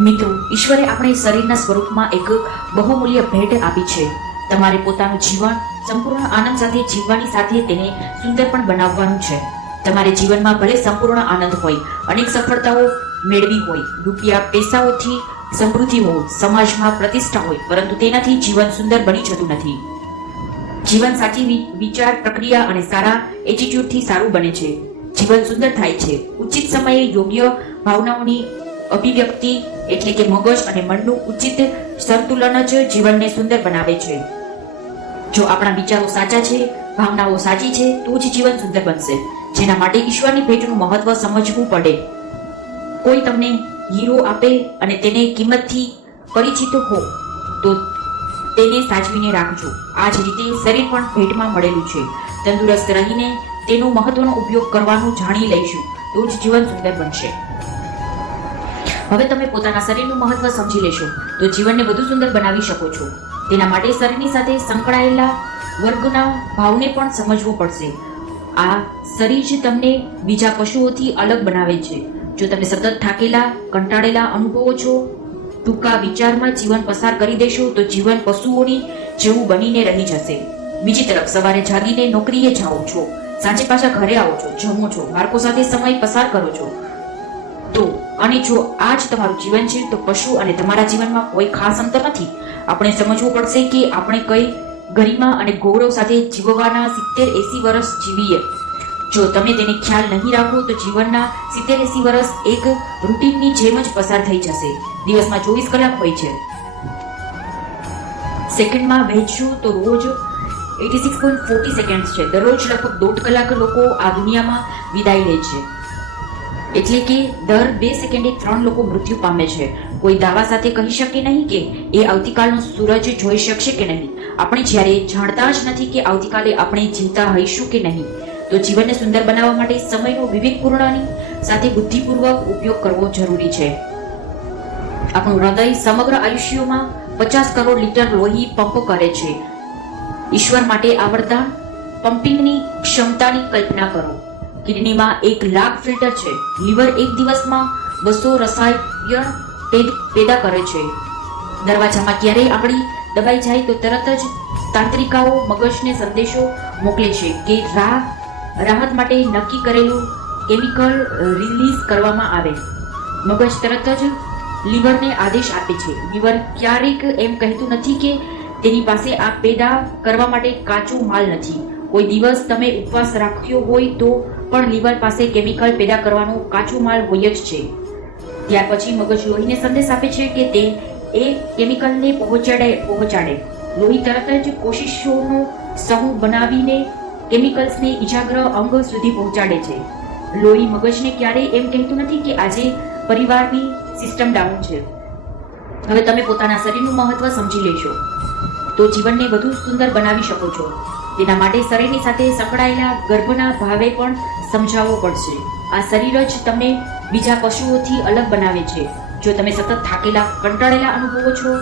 મિત્રો, ઈશ્વરે આપણે શરીરના સ્વરૂપમાં એક બહુમૂલ્ય ભેટ આપી છે. તમારે પોતાનું જીવન, સંપૂર્ણ આનંદ સાથે જીવવાની સાથે તેને સુંદર પણ બનાવવાનું છે. તમારે જીવનમાં ભલે સંપૂર્ણ આનંદ હોય, અનેક સફળતાઓ મેળવી હોય, રૂપિયા, પૈસાઓથી સમૃદ્ધિ હોય, સમાજમાં પ્રતિષ્ઠા હોય, પરંતુ તેનાથી જીવન સુંદર બની જતું નથી. જીવન સાચી વિચાર, પ્રક્રિયા અને સારા એટીટ્યુડથી સારું બને છે. જીવન સુંદર થાય છે. ઉચિત સમયે યોગ્ય ભાવનાઓની અભિવ્યક્તિ એટલે કે મગજ અને મનનું ઉચિત સંતુલન જ જીવનને સુંદર બનાવે છે. જો આપણા વિચારો સાચા છે, ભાવનાઓ સાચી છે, તો જ જીવન સુંદર બનશે. જેના માટે ઈશ્વરની ભેટનું મહત્વ સમજવું પડે. કોઈ તમને હીરો આપે અને તેને કિંમતથી પરિચિત હો, તો તેને સાચવીને રાખજો. આ જ રીતે શરીર પણ ભેટમાં મળેલું છે. તંદુરસ્ત રહીને તેનો મહત્વનો ઉપયોગ કરવાનું જાણી લઈશું, તો જ જીવન સુંદર બનશે. હવે તમે પોતાના શરીરનું મહત્વ સમજી લેશો. તો જીવનને વધુ સુંદર બનાવી શકો છો. તેના માટે શરીરની સાથે સંકળાયેલા વર્ગના ભાવને પણ સમજવો પડશે. આ શરીર જ તમને બીજા પશુઓથી અલગ બનાવે છે. જો તમે સતત થાકેલા, કંટાળેલા અનુભવો છો, ટૂંકા વિચારમાં જીવન પસાર કરી દેશો, તો જીવન પશુઓની જેવું બનીને રહી જશે. બીજી તરફ, સવારે જાગીને નોકરીએ જાઓ છો. સાંજે પાછા ઘરે આવો છો, જમો છો, બાળકો સાથે સમય પસાર કરો છો. તો અને જો આ જ તમારું જીવન છે, તો પશુ અને તમારા જીવનમાં કોઈ ખાસ અંતર નથી. આપણે સમજવું પડશે કે આપણે કઈ ગરિમા અને ગૌરવ સાથે જીવવાના સિત્તેર એસી વર્ષ જીવીએ. જો તમે તેને ખ્યાલ નહીં રાખો, તો જીવનના સિત્તેર એસી વર્ષ એક રૂટીનની જેમ જ પસાર થઈ જશે. દિવસમાં ચોવીસ કલાક હોય છે. સેકન્ડમાં વહેંચશું તો રોજ eighty six point forty second છે. દરરોજ લગભગ દોઢ કલાક લોકો આ દુનિયામાં વિદાય લે છે. એટલે કે દર બે સેકન્ડે ત્રણ લોકો મૃત્યુ પામે છે. કોઈ દાવા સાથે કહી શકે નહીં કે એ આવતીકાલનો સૂરજ જોઈ શકશે કે નહીં. આપણે જ્યારે જાણતા જ નથી કે આવતીકાલે આપણે જીવતા હઈશું કે નહીં, તો જીવનને સુંદર બનાવવા માટે સમયનો વિવેકપૂર્ણની સાથે બુદ્ધિપૂર્વક ઉપયોગ કરવો જરૂરી છે. આપણું હૃદય સમગ્ર આયુષ્યમાં પચાસ કરોડ લીટર લોહી પંપ કરે છે. ઈશ્વર માટે આ વરદાન પમ્પિંગની ક્ષમતાની કલ્પના કરો. કિડનીમાં એક લાખ ફિલ્ટર છે. લીવર એક દિવસમાં બસો રસાયણ પેદા કરે છે. દરવાજામાં ક્યારેય આંગળી દબાઈ જાય તો તરત જ તાંત્રિકાઓ મગજને સંદેશો મોકલે છે કે રાહ, રાહત માટે નક્કી કરેલું કેમિકલ રિલીઝ કરવામાં આવે. મગજ તરત જ લીવરને આદેશ આપે છે. લીવર ક્યારેક એમ કહેતું નથી કે તેની પાસે આ પેદા કરવા માટે કાચો માલ નથી. કોઈ દિવસ તમે ઉપવાસ રાખ્યો હોય તો પણ લીવર પાસે કેમિકલ પેદા કરવાનો કાચો માલ હોય જ છે. ત્યાર પછી મગજ લોહીને સંદેશ આપે છે કે તે એ કેમિકલને પહોંચાડે પહોંચાડે. લોહી તરત જ કોશિશોનો સમૂહ બનાવીને કેમિકલ્સને ઇજાગ્ર અંગ સુધી પહોંચાડે છે. લોહી મગજને ક્યારેય એમ કહેતું નથી કે આજે પરિવારની સિસ્ટમ ડાઉન છે. હવે તમે પોતાના શરીરનું મહત્વ સમજી લેશો. તો જીવનને વધુ સુંદર બનાવી શકો છો. તેના માટે શરીરની સાથે સંકળાયેલા ગર્ભના ભાવે પણ સમજાવવો પડશે. આ શરીર જ તમને બીજા પશુઓથી અલગ બનાવે છે. જો તમે સતત થાકેલા, કંટાળેલા અનુભવો છો,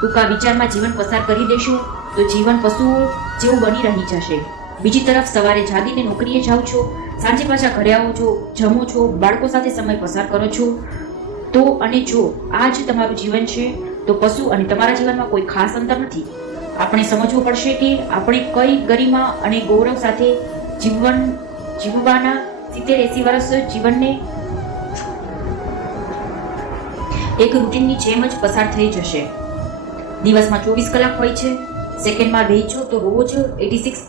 ટૂંકા વિચારમાં જીવન પસાર કરી દેશો, તો જીવન પશુઓ જેવું બની રહી જશે. બીજી તરફ સવારે જાગીને નોકરીએ જાઓ છો, સાંજે પાછા ઘરે આવો છો, જમો છો, બાળકો સાથે સમય પસાર કરો છો, તો અને જો આ જ તમારું જીવન છે, તો પશુ અને તમારા જીવનમાં કોઈ ખાસ અંતર નથી. આપણે સમજવું પડશે કે આપણે કઈ ગરિમા અને ગૌરવ સાથે જીવન જીવવાના સિત્તેર એસી વર્ષ જીવનને એક રૂટીનની જેમ જ પસાર થઈ જશે. દિવસમાં ચોવીસ કલાક હોય છે. સેકન્ડમાં વહેંચો તો રોજ એટી સિક્સ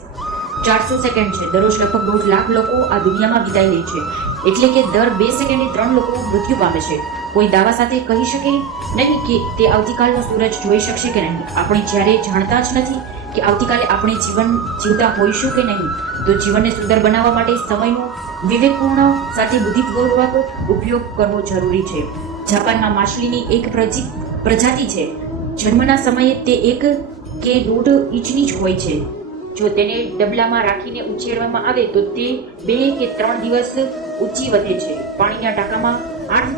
ચારસો સેકન્ડ છે. દરરોજ લગભગ દોઢ લાખ લોકો આ દુનિયામાં વિદાય લે છે. એટલે કે દર બે સેકન્ડે ત્રણ લોકો મૃત્યુ પામે છે. કોઈ દાવા સાથે કહી શકે નહીં કે તે આવતીકાલનો સૂરજ જોઈ શકશે કે નહીં? આપણે જ્યારે જાણતા જ નથી કે આવતીકાલે આપણે જીવન જીવતા હોઈશું કે નહીં, તો જીવનને સુંદર બનાવવા માટે સમયનો, વિવેકપૂર્ણ, સાથે બુદ્ધિપૂર્વક ઉપયોગ કરવો જરૂરી છે. જાપાનમાં માછલીની એક પ્રજી, પ્રજાતિ છે. જન્મના સમયે તે એક કે દોઢ ઇંચની જ હોય છે. જો તેને ડબલામાં રાખીને ઉછેરવામાં આવે તો તે બે કે ત્રણ દિવસ ઊંચી વધે છે. પાણીના ટાંકામાં આઠથી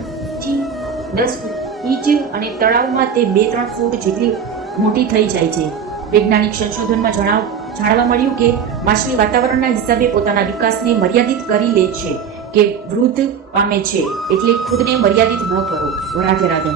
દસ ઇંચ અને તળાવમાં તે બે ત્રણ ફૂટ જેટલી મોટી થઈ જાય છે. વૈજ્ઞાનિક સંશોધનમાં જણાવ, જાણવા મળ્યું કે માછલી વાતાવરણના હિસાબે પોતાના વિકાસને મર્યાદિત કરી લે છે કે વૃદ્ધ પામે છે. એટલે ખુદને મર્યાદિત ન કરો. રાધે રાધે